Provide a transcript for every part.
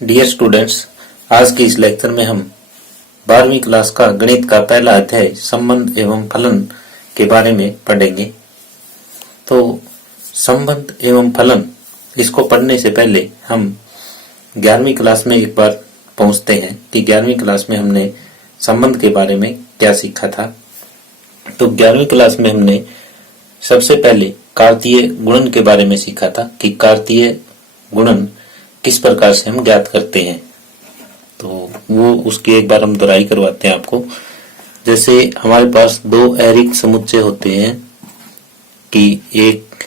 Dear students, आज के इस लेक्चर में हम 12वीं क्लास का गणित का पहला अध्याय संबंध एवं फलन के बारे में पढ़ेंगे। तो संबंध एवं फलन इसको पढ़ने से पहले हम 11वीं क्लास में एक बार पहुंचते हैं कि 11वीं क्लास में हमने संबंध के बारे में क्या सीखा था। तो 11वीं क्लास में हमने सबसे पहले कार्तीय गुणन के बारे में सीखा था कि कार्तीय गुणन किस प्रकार से हम ज्ञात करते हैं। तो वो उसकी एक बार हम दोहराई करवाते हैं आपको। जैसे हमारे पास दो ऐरिक समुच्चय होते हैं कि 1,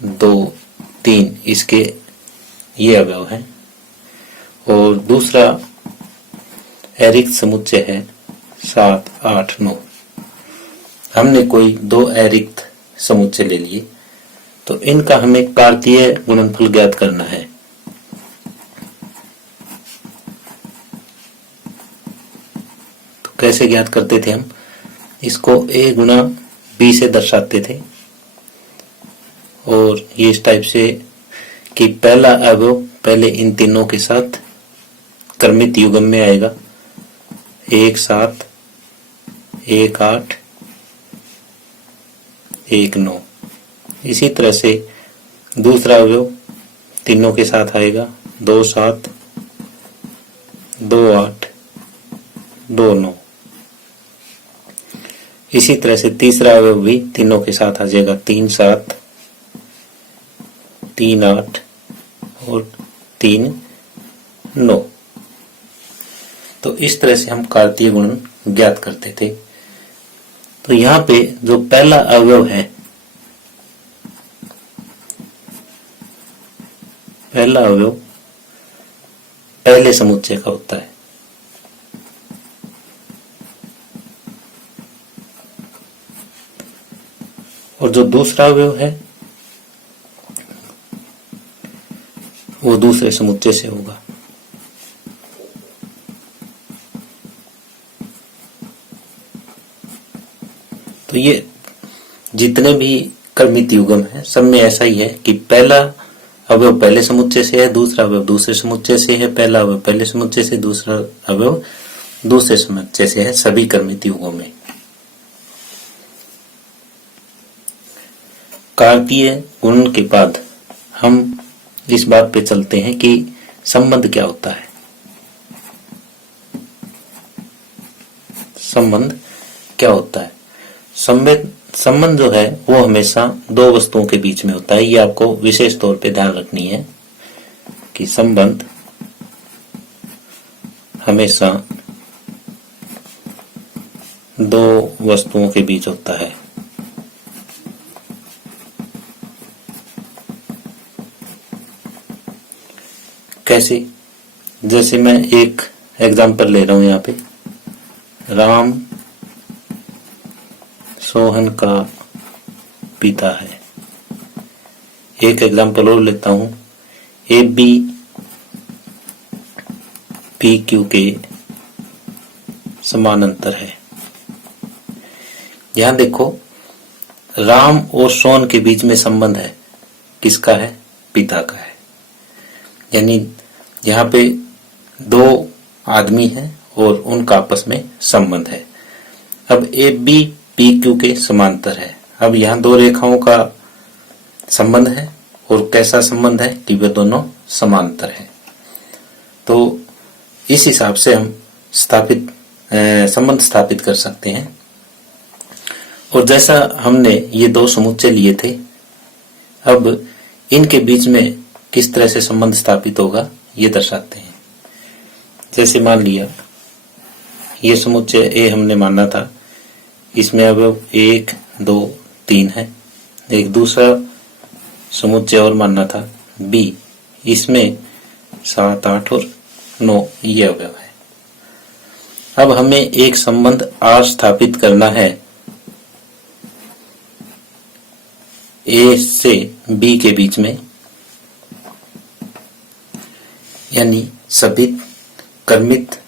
2, 3 इसके ये अवयव हैं और दूसरा ऐरिक समुच्चय है 7, 8, 9। हमने कोई दो ऐरिक समुच्चय ले लिए तो इनका हमें कार्तीय गुणनफल ज्ञात करना है। तो कैसे ज्ञात करते थे हम? इसको a गुणा b से दर्शाते थे और ये इस टाइप से कि पहला अवयव पहले इन तीनों के साथ क्रमित युग्म में आएगा, 1, 7, 1, 8, 1, 9। इसी तरह से दूसरा अवयव तीनों के साथ आएगा, 2, 7, 2, 8, 2, 9। इसी तरह से तीसरा अवयव भी तीनों के साथ आ जाएगा, 3, 7, 3, 8 और 3, 9। तो इस तरह से हम कार्तीय गुणन ज्ञात करते थे। तो यहाँ पे जो पहला अवयव है, पहला अवयव पहले समुच्चय का होता है और जो दूसरा अवयव है वो दूसरे समुच्चय से होगा। तो ये जितने भी क्रमित युग्म है सब में ऐसा ही है कि पहला अवयव पहले समुच्चय से है, दूसरा अवयव दूसरे समुच्चय से है, पहला अवयव पहले समुच्चय से, दूसरा अवयव दूसरे समुच्चय से है, सभी क्रमित युग्मों में। कार्तीय गुणन के बाद हम इस बात पे चलते हैं कि संबंध क्या होता है। संबंध क्या होता है? संबंध जो है वो हमेशा दो वस्तुओं के बीच में होता है। ये आपको विशेष तौर पे ध्यान रखनी है कि संबंध हमेशा दो वस्तुओं के बीच होता है। कैसे? जैसे मैं एक एग्जांपल ले रहा हूं यहाँ पे, राम सोहन का पिता है। एक एग्जांपल और लेता हूं, ए बी पी क्यू के समानांतर है। यहां देखो, राम और सोहन के बीच में संबंध है, किसका है? पिता का है। यानी यहाँ पे दो आदमी हैं और उनका आपस में संबंध है। अब ए बी पी क्यू के समांतर है। अब यहाँ दो रेखाओं का संबंध है और कैसा संबंध है कि वे दोनों समांतर है। तो इस हिसाब से हम संबंध स्थापित कर सकते हैं। और जैसा हमने ये दो समुच्चय लिए थे, अब इनके बीच में किस तरह से संबंध स्थापित होगा ये दर्शाते हैं। जैसे मान लिया ये समुच्चय ए हमने माना था, इसमें अवयव 1, 2, 3 है। एक दूसरा समुच्चय और मानना था बी, इसमें 7, 8 और 9 ये अवयव है। अब हमें एक संबंध आर स्थापित करना है ए से बी के बीच में, यानी सभी क्रमित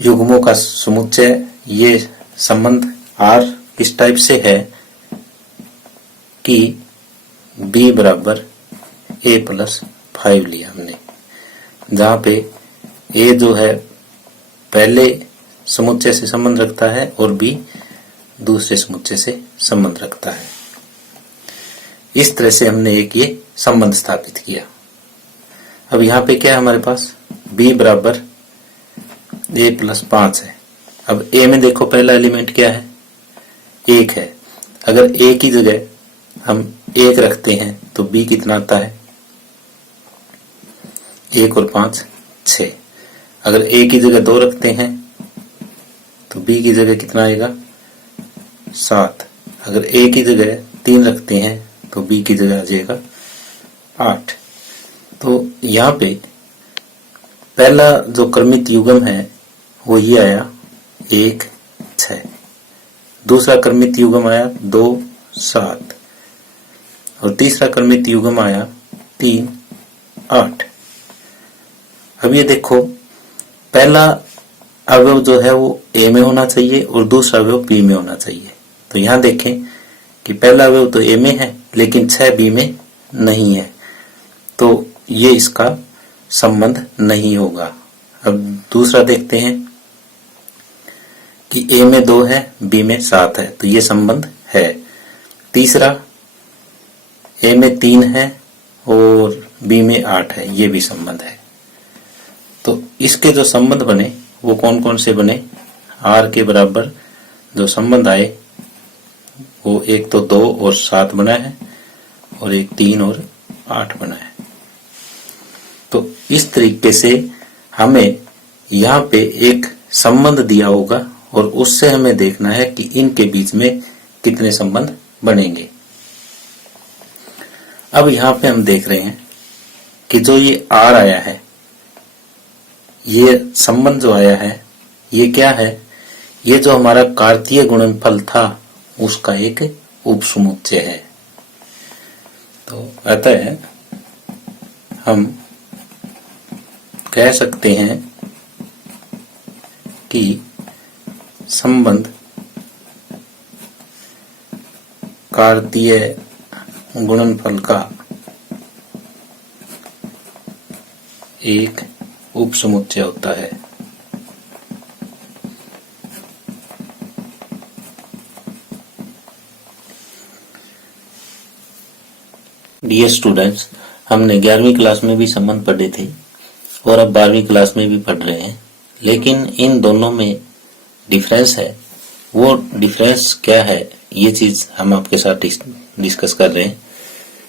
युग्मों का समुच्चय। ये संबंध आर इस टाइप से है कि b बराबर a+5 लिया हमने, जहां पे a जो है पहले समुच्चय से संबंध रखता है और b दूसरे समुच्चय से संबंध रखता है। इस तरह से हमने एक ये संबंध स्थापित किया। अब यहाँ पे क्या है हमारे पास, b बराबर a+5 है। अब a में देखो पहला एलिमेंट क्या है, 1 है। अगर a की जगह हम 1 रखते हैं तो b कितना आता है, 1 और 5 6। अगर a की जगह 2 रखते हैं तो b की जगह कितना आएगा, 7। अगर a की जगह 3 रखते हैं तो b की जगह आ जाएगा 8। तो यहाँ पे पहला जो क्रमित युग्म है वो ये आया 1 6, दूसरा क्रमित युग्म आया 2 7 और तीसरा क्रमित युग्म आया 3 8। अब ये देखो पहला अवयव जो है वो a में होना चाहिए और दूसरा अवयव b में होना चाहिए। तो यहाँ देखें कि पहला अवयव तो a में है लेकिन 6 b में नहीं है, तो ये इसका संबंध नहीं होगा। अब दूसरा देखते हैं कि a में 2 है b में 7 है, तो ये संबंध है। तीसरा a में 3 है और b में 8 है, ये भी संबंध है। तो इसके जो संबंध बने वो कौन कौन से बने, r के बराबर जो संबंध आए वो एक तो 2 और 7 बना है और एक 3 और 8 बना है। तो इस तरीके से हमें यहाँ पे एक संबंध दिया होगा और उससे हमें देखना है कि इनके बीच में कितने संबंध बनेंगे। अब यहाँ पे हम देख रहे हैं कि जो ये R आया है, ये संबंध जो आया है ये क्या है, ये जो हमारा कार्तीय गुणनफल था उसका एक उपसमुच्चय है। तो अतः हम कह सकते हैं कि संबंध कार्तीय गुणनफल का एक उपसमुच्चय होता है। डियर स्टूडेंट्स, हमने 11वीं क्लास में भी संबंध पढ़े थे और अब 12वीं क्लास में भी पढ़ रहे हैं, लेकिन इन दोनों में डिफरेंस है। वो डिफरेंस क्या है ये चीज हम आपके साथ डिस्कस कर रहे हैं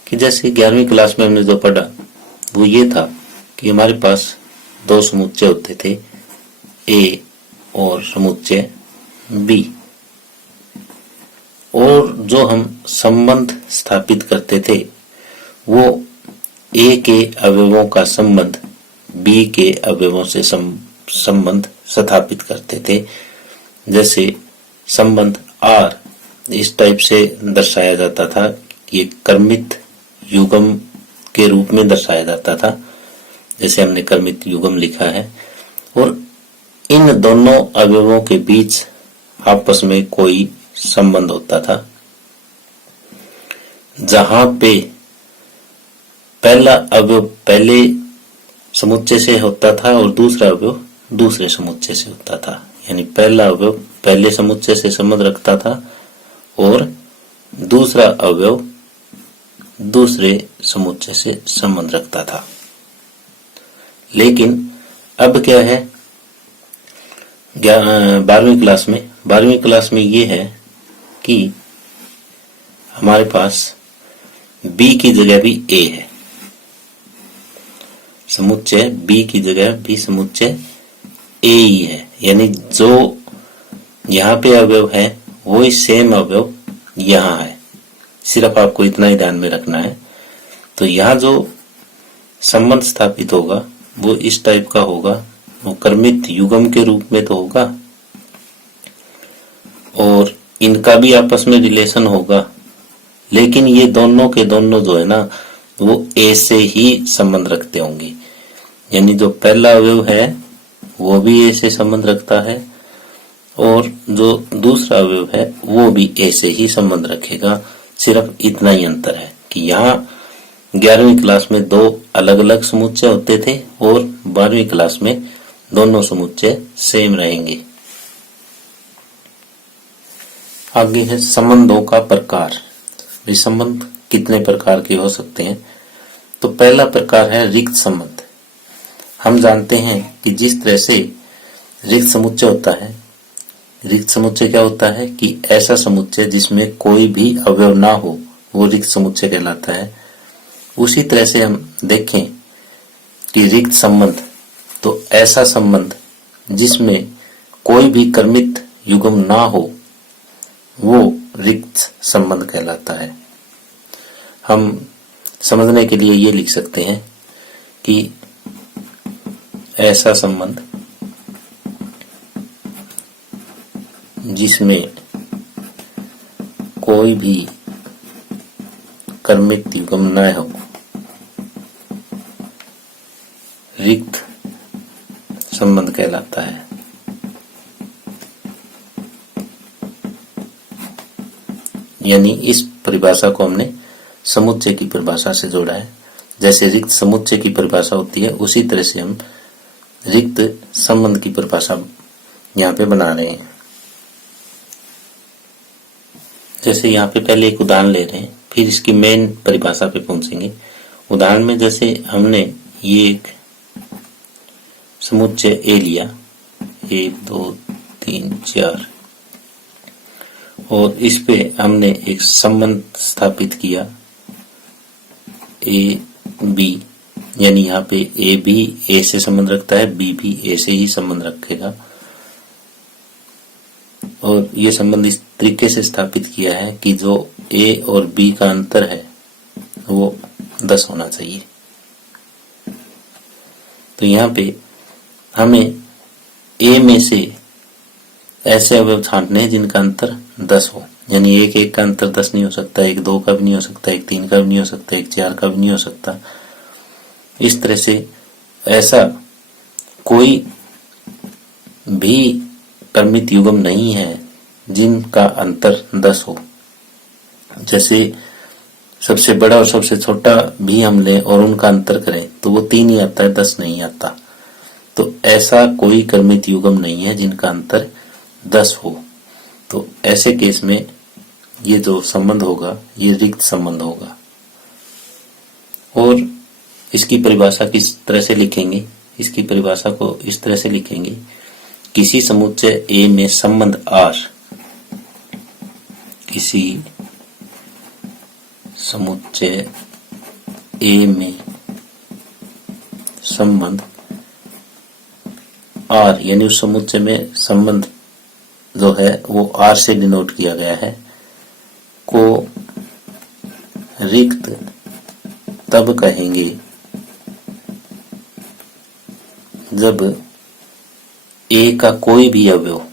कि जैसे 11वीं क्लास में हमने जो पढ़ा वो ये था कि हमारे पास 2 समुच्चय होते थे, A और समुच्चय B, और जो हम संबंध स्थापित करते थे वो A के अवयवों का संबंध B के अवयवों से संबंध स्थापित करते थे। जैसे संबंध R इस टाइप से दर्शाया जाता था, ये क्रमित युग्म के रूप में दर्शाया जाता था, जैसे हमने क्रमित युग्म लिखा है। और इन दोनों अवयवों के बीच आपस में कोई संबंध होता था, जहां पे पहला अवयव पहले समुच्चय से होता था और दूसरा अवयव दूसरे समुच्चय से होता था। यानी पहला अवयव पहले समुच्चय से संबंध रखता था और दूसरा अवयव दूसरे समुच्चय से संबंध रखता था। लेकिन अब क्या है 12वीं क्लास में ये है कि हमारे पास B की जगह भी A है, समुच्चय B की जगह भी समुच्चय A ही है। यानी जो यहाँ पे अवयव है वही सेम अवयव यहाँ है, सिर्फ आपको इतना ही ध्यान में रखना है। तो यहाँ जो संबंध स्थापित होगा वो इस टाइप का होगा, वो क्रमित युग्म के रूप में तो होगा और इनका भी आपस में रिलेशन होगा, लेकिन ये दोनों के दोनों जो है ना वो A से ही संबंध रखते होंगे। यानी जो पहला अवयव है वो भी A से संबंध रखता है और जो दूसरा अवयव है वो भी A से ही संबंध रखेगा। सिर्फ इतना ही अंतर है कि यहाँ 11वीं क्लास में 2 अलग अलग समुच्चय होते थे और 12वीं क्लास में दोनों समुच्चय सेम रहेंगे। आगे है संबंधों का प्रकार। ये संबंध कितने प्रकार के हो सकते हैं? तो पहला प्रकार है रिक्त संबंध। हम जानते हैं कि जिस तरह से रिक्त समुच्चय होता है, रिक्त समुच्चय क्या होता है कि ऐसा समुच्चय जिसमें कोई भी अवयव ना हो, वो रिक्त समुच्चय कहलाता है। उसी तरह से हम देखें कि रिक्त संबंध, तो ऐसा संबंध जिसमें कोई भी कर्मित युग्म ना हो, वो रिक्त संबंध कहलाता है। हम समझने के लिए ये लिख सकते हैं कि ऐसा संबंध जिसमें कोई भी कर्मित युग्म न हो, रिक्त संबंध कहलाता है। यानी इस परिभाषा को हमने समुच्चय की परिभाषा से जोड़ा है। जैसे रिक्त समुच्चय की परिभाषा होती है, उसी तरह से हम रिक्त संबंध की परिभाषा यहाँ पे बना रहे हैं। जैसे यहाँ पे पहले एक उदाहरण ले रहे हैं, फिर इसकी मेन परिभाषा पे पहुंचेंगे। उदाहरण में जैसे हमने ये एक समुच्चय ए लिया, 1 2 3 4, और इस पे हमने एक संबंध स्थापित किया ए बी, यानी यहाँ पे ए भी ए से संबंध रखता है, बी भी ए से ही संबंध रखेगा। और ये संबंध इस तरीके से स्थापित किया है कि जो ए और बी का अंतर है वो 10 होना चाहिए। तो यहाँ पे हमें ए में से ऐसे अवयव छांटने हैं जिनका अंतर 10 हो। यानी 1 का अंतर 10 नहीं हो सकता, 1 2 का भी नहीं हो सकता, 1 3 का भी नहीं हो सकता, 1 4 का भी नहीं हो सकता। इस तरह से ऐसा कोई भी कर्मित युग्म नहीं है जिनका अंतर 10 हो। जैसे सबसे बड़ा और सबसे छोटा भी हम लें और उनका अंतर करें तो वो 3 ही आता है, 10 नहीं आता। तो ऐसा कोई कर्मित युग्म नहीं है जिनका अंतर 10 हो। तो ऐसे केस में ये जो संबंध होगा ये रिक्त संबंध होगा। और इसकी परिभाषा किस तरह से लिखेंगे? इसकी परिभाषा को इस तरह से लिखेंगे, किसी समुच्चय ए में संबंध आर, किसी समुच्चय ए में संबंध आर, यानी उस समुच्चय में संबंध जो है वो आर से डिनोट किया गया है, को रिक्त तब कहेंगे जब ए का कोई भी अवयव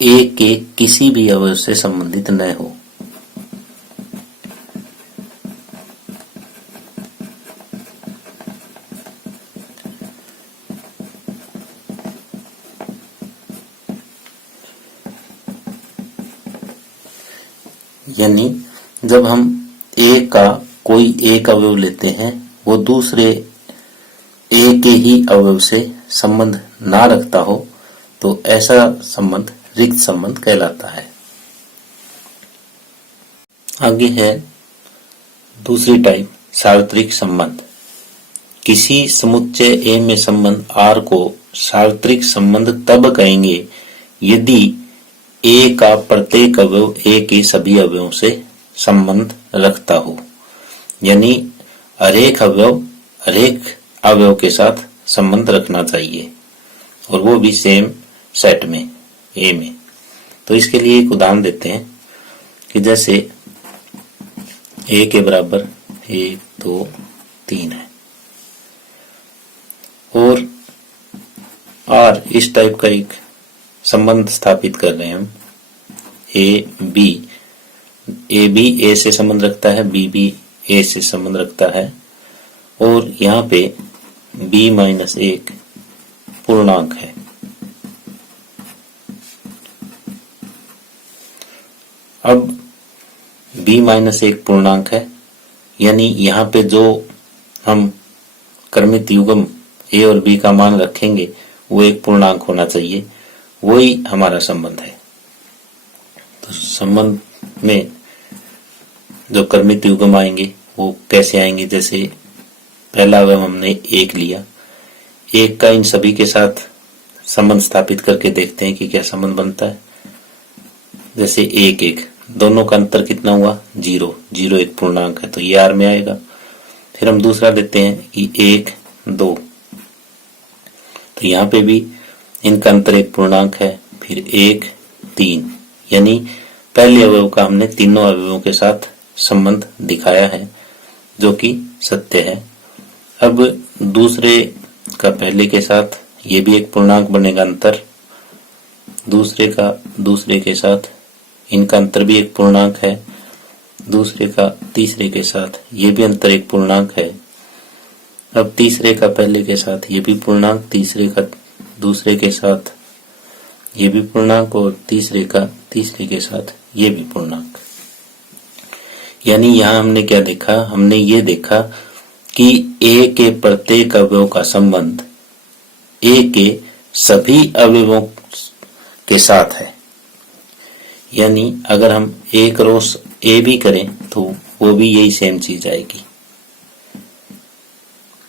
ए के किसी भी अवयव से संबंधित न हो। यानी जब हम ए का कोई एक अवयव लेते हैं, वो दूसरे ए के ही अवयव से संबंध ना रखता हो, तो ऐसा संबंध रिक्त संबंध कहलाता है। आगे है दूसरी टाइप, सार्वत्रिक संबंध। किसी समुच्चय ए में संबंध आर को सार्वत्रिक संबंध तब कहेंगे यदि ए का प्रत्येक अवयव ए के सभी अवयवों से संबंध रखता हो। यानी हरेक अवयव के साथ संबंध रखना चाहिए, और वो भी सेम सेट में, ए में। तो इसके लिए एक उदाहरण देते हैं कि जैसे ए के बराबर 1 2 3 है और आर, इस टाइप का एक संबंध स्थापित कर रहे हैं हम। ए बी ए से संबंध रखता है, बी भी ए से संबंध रखता है, और यहाँ पे b-1 पूर्णांक है। अब b माइनस एक पूर्णांक है, यानी यहाँ पे जो हम क्रमित युग्म a और b का मान रखेंगे वो एक पूर्णांक होना चाहिए, वही हमारा संबंध है। तो संबंध में जो क्रमित युग्म आएंगे वो कैसे आएंगे, जैसे पहला अवयव हमने एक लिया, एक का इन सभी के साथ संबंध स्थापित करके देखते हैं कि क्या संबंध बनता है। जैसे एक एक, दोनों का अंतर कितना हुआ, 0, 0 एक पूर्णांक है तो ये r में आएगा। फिर हम दूसरा लेते हैं कि 1 2, तो यहाँ पे भी इनका अंतर एक पूर्णांक है। फिर 1 3, यानी पहले अवयव का हमने तीनों अवयवों के साथ संबंध दिखाया है जो कि सत्य है। अब दूसरे का पहले के साथ ये भी एक पूर्णांक बनेगा अंतर, दूसरे का दूसरे के साथ इनका अंतर भी एक पूर्णांक है, दूसरे का तीसरे के साथ ये भी अंतर एक पूर्णांक है। अब तीसरे का पहले के साथ ये भी पूर्णांक, तीसरे का दूसरे के साथ ये भी पूर्णांक और तीसरे का तीसरे के साथ ये भी पूर्णांक। यानी यहाँ हमने क्या देखा, हमने ये देखा कि a के प्रत्येक अवयव का संबंध a के सभी अवयवों के साथ है। यानी अगर हम a क्रॉस a भी करें तो वो भी यही सेम चीज आएगी,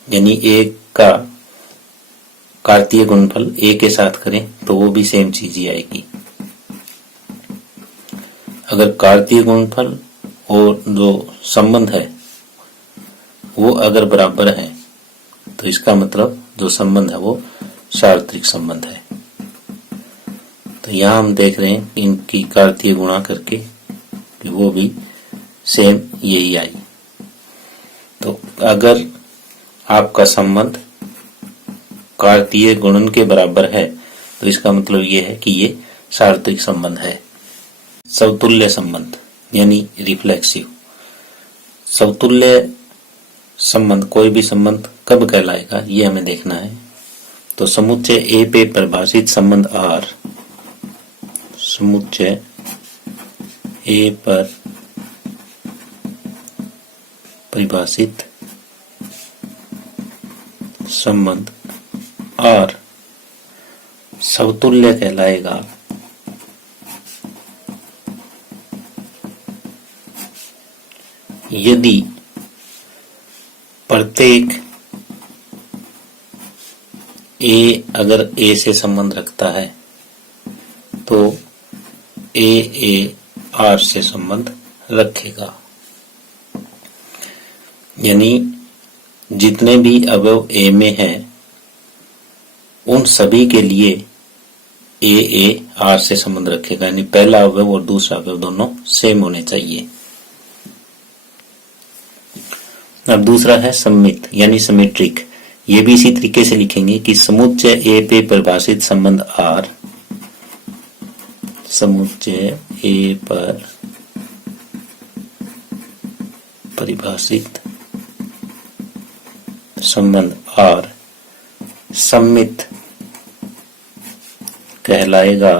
यानी a का कार्तीय गुणनफल a के साथ करें तो वो भी सेम चीज ही आएगी। अगर कार्तीय गुणनफल और जो संबंध है वो अगर बराबर है तो इसका मतलब जो संबंध है वो सार्वत्रिक संबंध है। तो यहाँ हम देख रहे हैं कि इनकी कार्तीय गुणा करके कि वो भी सेम यही आई। तो अगर आपका संबंध कार्तीय गुणन के बराबर है तो इसका मतलब ये है कि ये सार्वत्रिक संबंध है। समतुल्य संबंध यानी रिफ्लेक्सिव। समतुल्य संबंध कोई भी संबंध कब कहलाएगा ये हमें देखना है। तो समुच्चय ए पे परिभाषित संबंध R, समुच्चय ए पर परिभाषित संबंध R समतुल्य कहलाएगा यदि प्रत्येक ए अगर ए से संबंध रखता है तो ए आर से संबंध रखेगा। यानी जितने भी अवयव ए में हैं उन सभी के लिए ए आर से संबंध रखेगा, यानी पहला अवयव और दूसरा अवयव दोनों सेम होने चाहिए। अब दूसरा है सममित यानी सिमेट्रिक। ये भी इसी तरीके से लिखेंगे कि समुच्चय ए पे परिभाषित संबंध R, समुच्चय ए पर परिभाषित संबंध R सममित कहलाएगा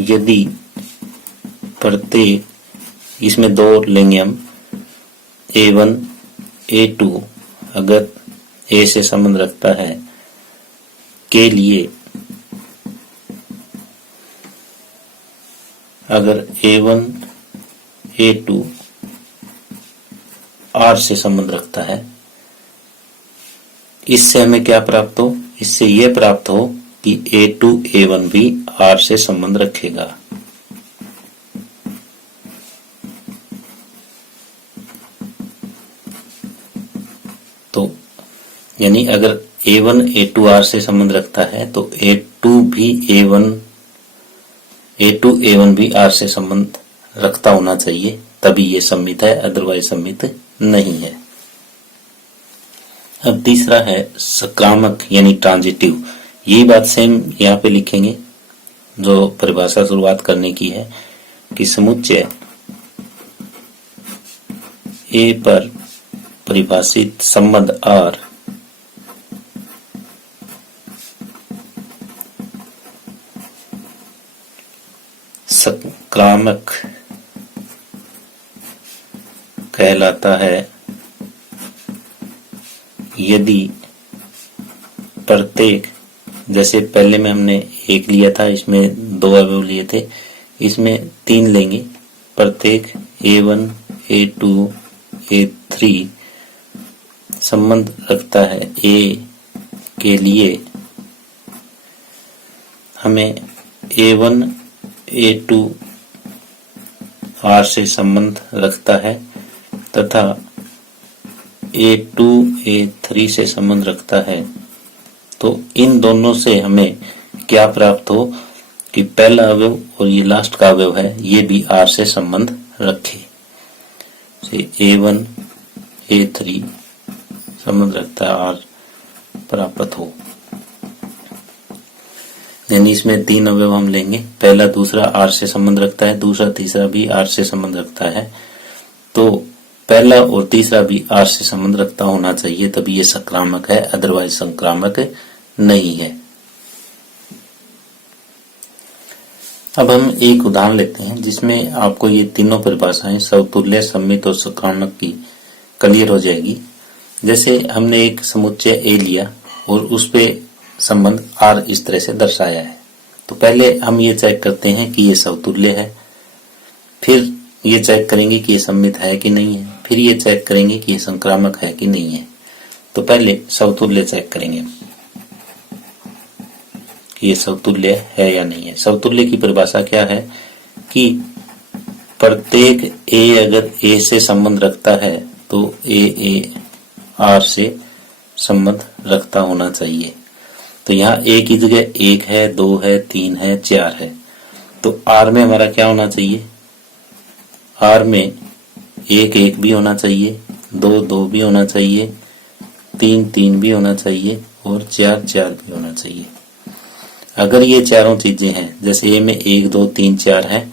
यदि प्रत्येक, इसमें दो लेंगे हम, A1 A2 अगर A से संबंध रखता है के लिए, अगर A1 A2 R से संबंध रखता है, इससे हमें क्या प्राप्त हो, इससे यह प्राप्त हो कि A2 A1 भी R से संबंध रखेगा। तो यानी अगर A1 A2 R से संबंध रखता है तो A2 A1 भी R से संबंध रखता होना चाहिए, तभी ये सम्मित है, अदरवाइज सम्मित नहीं है। अब तीसरा है सकारात्मक यानी ट्रांजिटिव। यही बात सेम यहाँ पे लिखेंगे जो परिभाषा शुरुआत करने की है कि समुच्चय ए पर परिभाषित संबंध R संक्रामक कहलाता है यदि प्रत्येक, जैसे पहले में हमने एक लिया था, इसमें दो अवयव लिए थे, इसमें तीन लेंगे। प्रत्येक A1, A2, A3 संबंध रखता है A के लिए हमें A1, A2 R से संबंध रखता है तथा A2, A3 से संबंध रखता है। तो इन दोनों से हमें क्या प्राप्त हो कि पहला अवयव और ये लास्ट का अवयव है ये भी R से संबंध रखे। A1, A3 संबंध रखता है R प्राप्त हो, यानी इसमें तीन अवयव हम लेंगे। पहला दूसरा R से संबंध रखता है, दूसरा तीसरा भी R से संबंध रखता है। तो पहला और तीसरा भी R से संबंध रखता होना चाहिए, तभी ये संक्रामक है, अदरवाइज संक्रामक नहीं है। अब हम एक उदाहरण लेते हैं जिसमें आपको ये तीनों परिभाषाएं समतुल्य, सम्मित और संक्रामक की क्लियर हो जाएगी। जैसे हमने एक समुच्चय A लिया और उस पे संबंध R इस तरह से दर्शाया है, तो पहले हम ये चेक करते हैं कि ये समतुल्य है, फिर ये चेक करेंगे कि ये सम्मित है कि नहीं है, फिर ये चेक करेंगे कि ये संक्रामक है कि नहीं है। तो पहले समतुल्य चेक करेंगे कि ये समतुल्य है या नहीं है। समतुल्य की परिभाषा क्या है कि प्रत्येक A अगर A से संबंध रखता है तो A R से संबंध रखता होना चाहिए। तो यहाँ A की जगह 1 है, 2 है, 3 है, 4 है। तो R में हमारा क्या होना चाहिए? R में 1 1 भी होना चाहिए, 2 2 भी होना चाहिए, 3 3 भी होना चाहिए और 4 4 भी होना चाहिए। अगर ये चारों चीजें हैं, जैसे A में 1 2 3 4 है,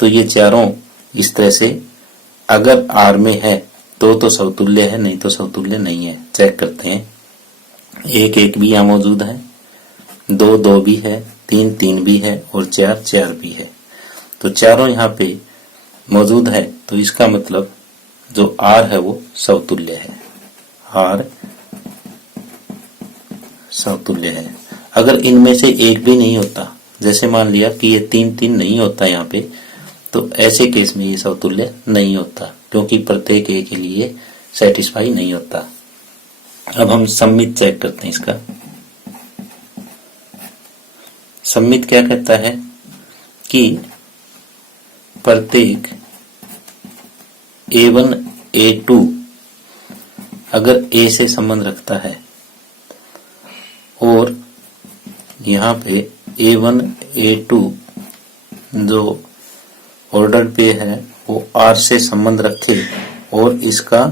तो ये चारों इस तरह से अगर R में है तो समतुल्य है, नहीं तो समतुल्य नहीं है। चेक करते हैं। 1 1 भी यहाँ मौजूद है, 2 2 भी है, 3 3 भी है और 4 4 भी है। तो चारों यहाँ पे मौजूद है, तो इसका मतलब जो R है वो समतुल्य है, R समतुल्य है। अगर इनमें से एक भी नहीं होता, जैसे मान लिया कि ये 3 3 नहीं होता यहाँ पे, तो ऐसे केस में ये समतुल्य नहीं होता, क्योंकि प्रत्येक A के लिए सेटिस्फाई नहीं होता। अब हम सम्मित चेक करते हैं इसका। सम्मित क्या कहता है कि प्रत्येक A1 A2 अगर A से संबंध रखता है और यहाँ पे A1 A2 जो ऑर्डर पे है वो R से संबंध रखे और इसका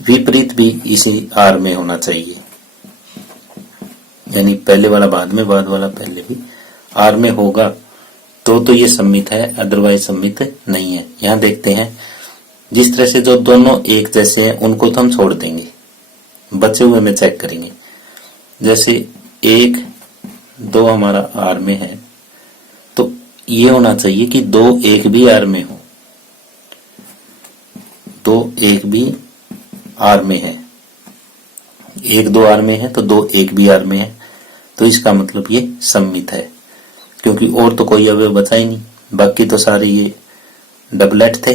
विपरीत भी इसी R में होना चाहिए, यानी पहले वाला बाद में, बाद वाला पहले भी R में होगा तो ये सम्मित है, अदरवाइज सम्मित नहीं है। यहाँ देखते हैं, जिस तरह से जो दोनों एक जैसे हैं उनको तो हम छोड़ देंगे, बचे हुए में चेक करेंगे। जैसे 1 2 हमारा R में है, तो ये होना चाहिए कि 2 1 भी R में हो, 2 1 भी R में है, 1 2 R में है तो 2 1 भी R में है, तो इसका मतलब ये सम्मित है, क्योंकि और तो कोई अवयव बचा ही नहीं, बाकी तो सारे ये डबलेट थे,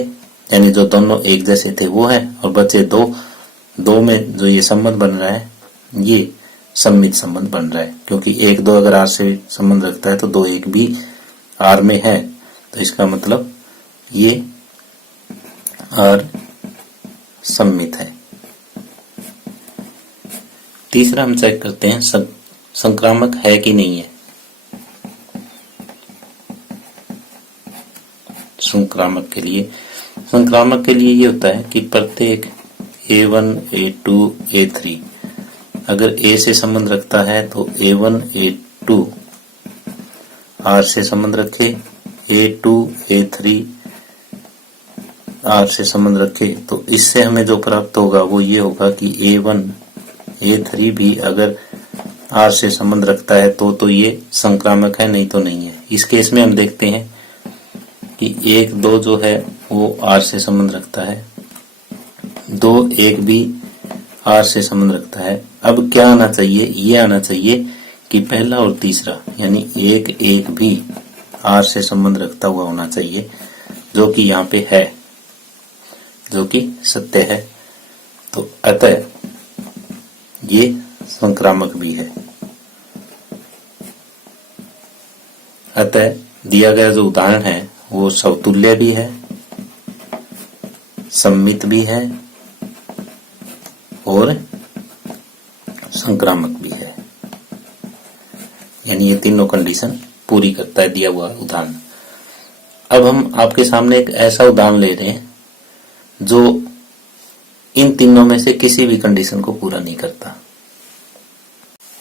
यानी जो दोनों एक जैसे थे वो है, और बचे दो में जो ये संबंध बन रहा है ये सम्मित संबंध बन रहा है, क्योंकि 1 2 अगर R से संबंध रखता है तो 2 1 भी R में है, तो इसका मतलब ये R सम्मित है। तीसरा हम चेक करते हैं संक्रामक है कि नहीं है। संक्रामक के लिए ये होता है कि प्रत्येक A1 A2 A3 अगर A से संबंध रखता है तो A1 A2 R से संबंध रखे, A2 A3 R से संबंध रखे, तो इससे हमें जो प्राप्त होगा वो ये होगा कि A1 A3 भी अगर R से संबंध रखता है तो ये संक्रामक है, नहीं तो नहीं है। इस केस में हम देखते हैं कि 1 2 जो है वो आर से संबंध रखता है, 2 1 भी आर से संबंध रखता है। अब क्या आना चाहिए, ये आना चाहिए कि पहला और तीसरा यानी 1 1 भी आर से संबंध रखता हुआ होना चाहिए, जो कि यहाँ पे है, जो कि सत्य है। तो अतः ये संक्रामक भी है। अतः दिया गया जो उदाहरण है वो समतुल्य भी है, सम्मित भी है और संक्रामक भी है। यानी ये तीनों कंडीशन पूरी करता है दिया हुआ उदाहरण। अब हम आपके सामने एक ऐसा उदाहरण ले रहे हैं जो इन तीनों में से किसी भी कंडीशन को पूरा नहीं करता।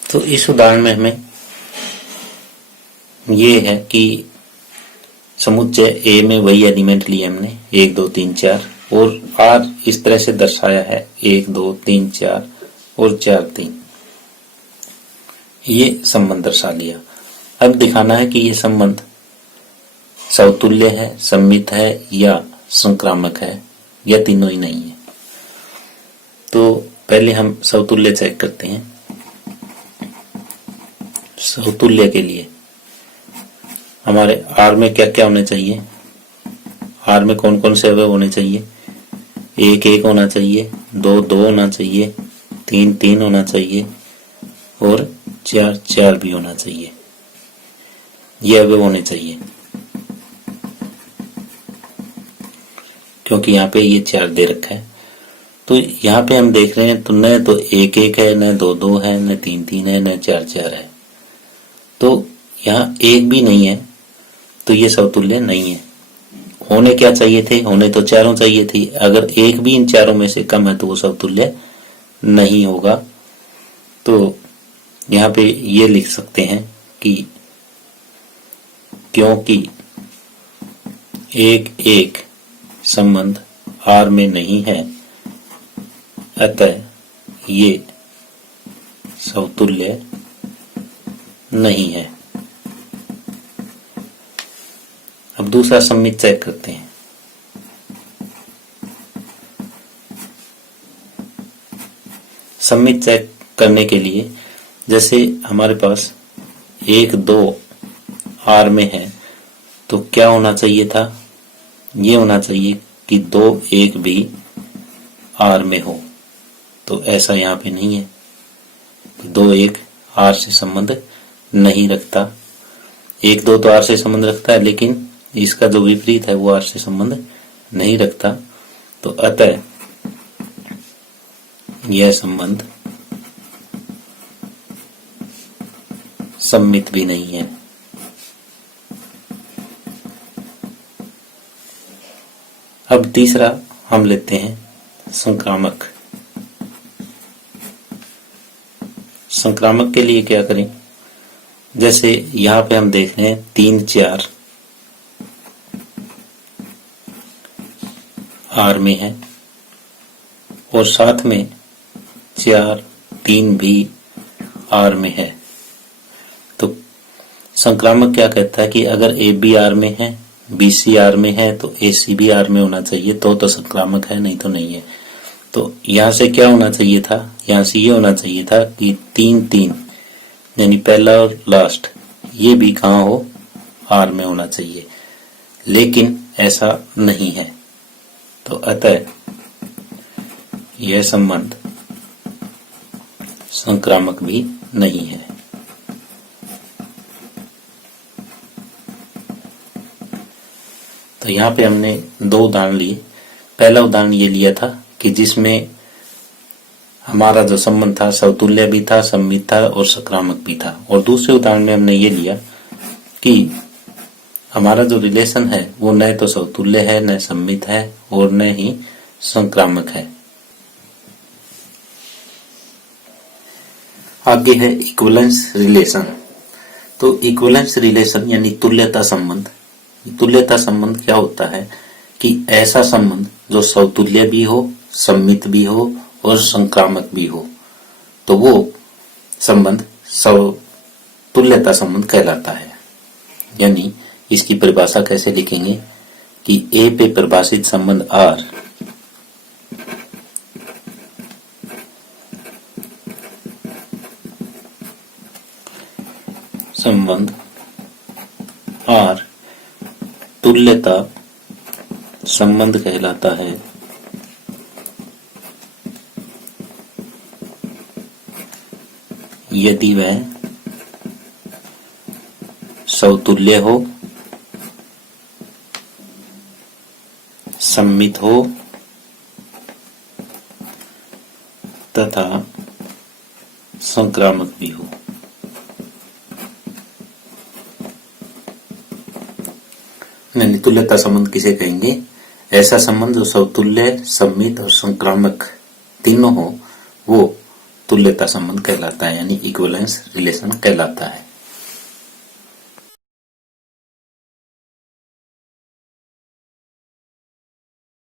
तो इस उदाहरण में हमें ये है कि समुच्चय ए में वही एलिमेंट लिए हमने 1 2 3 4 और आर इस तरह से दर्शाया है 1 2 3 4 और 4 3, ये संबंध दर्शा लिया। अब दिखाना है कि ये संबंध समतुल्य है, सम्मित है या संक्रामक है या तीनों ही नहीं है। तो पहले हम समतुल्य चेक करते हैं। समतुल्य के लिए हमारे आर में क्या क्या होने चाहिए, आर में कौन कौन से अवयव होने चाहिए, 1 1 होना चाहिए, 2 2 होना चाहिए, 3 3 होना चाहिए और 4 4 भी होना चाहिए। ये अवयव होने चाहिए क्योंकि यहाँ पे ये 4 दे रखा है। तो यहाँ पे हम देख रहे हैं तो न तो 1 1 है, न 2 2 है, न 3 3 है, न 4 4 है। तो यहाँ 1 भी नहीं है, तो ये समतुल्य नहीं है। होने क्या चाहिए थे, होने तो चारों चाहिए थी। अगर 1 भी इन चारों में से कम है तो वो समतुल्य नहीं होगा। तो यहाँ पे ये लिख सकते हैं कि क्योंकि 1 1 संबंध आर में नहीं है, अतः ये समतुल्य नहीं है। अब दूसरा सम्मित चेक करते हैं। सम्मित चेक करने के लिए जैसे हमारे पास 1 2 आर में है तो क्या होना चाहिए था, ये होना चाहिए कि 2 1 भी आर में हो। तो ऐसा यहाँ पे नहीं है, 2 1 आर से संबंध नहीं रखता। 1 2 तो आर से संबंध रखता है, लेकिन इसका जो विपरीत है वो आर से संबंध नहीं रखता। तो अतः यह संबंध सम्मित भी नहीं है। अब तीसरा हम लेते हैं संक्रामक। संक्रामक के लिए क्या करें, जैसे यहाँ पे हम देख रहे हैं 3 4 आर में है और साथ में 4 3 भी आर में है। तो संक्रामक क्या कहता है कि अगर ए बी आर में है, बी सी आर में है तो ए सी भी आर में होना चाहिए, तो संक्रामक है, नहीं तो नहीं है। तो यहाँ से क्या होना चाहिए था, यहाँ से ये होना चाहिए था कि 3 3 यानी पहला और लास्ट ये भी कहाँ हो, आर में होना चाहिए, लेकिन ऐसा नहीं है। तो अतः यह संबंध संक्रामक भी नहीं है। तो यहाँ पे हमने 2 उदाहरण लिए। पहला उदाहरण ये लिया था कि जिसमें हमारा जो संबंध था समतुल्य भी था, सम्मित था और संक्रामक भी था। और दूसरे उदाहरण में हमने ये लिया कि हमारा जो रिलेशन है वो न तो समतुल्य है, न सम्मित है और न ही संक्रामक है। आगे है इक्विवेलेंस रिलेशन। तो इक्विवेलेंस रिलेशन यानी तुल्यता संबंध। तुल्यता संबंध क्या होता है कि ऐसा संबंध जो समतुल्य भी हो, सम्मित भी हो और संक्रामक भी हो, तो वो संबंध तुल्यता संबंध कहलाता है। यानी इसकी परिभाषा कैसे लिखेंगे कि ए पे परिभाषित संबंध आर तुल्यता संबंध कहलाता है यदि वह समतुल्य हो, सममित हो तथा संक्रामक भी हो। तुल्यता संबंध किसे कहेंगे? ऐसा संबंध जो समतुल्य, सममित और संक्रामक तीनों हो, वो तुल्यता संबंध कहलाता है, यानी इक्विवेलेंस रिलेशन कहलाता है।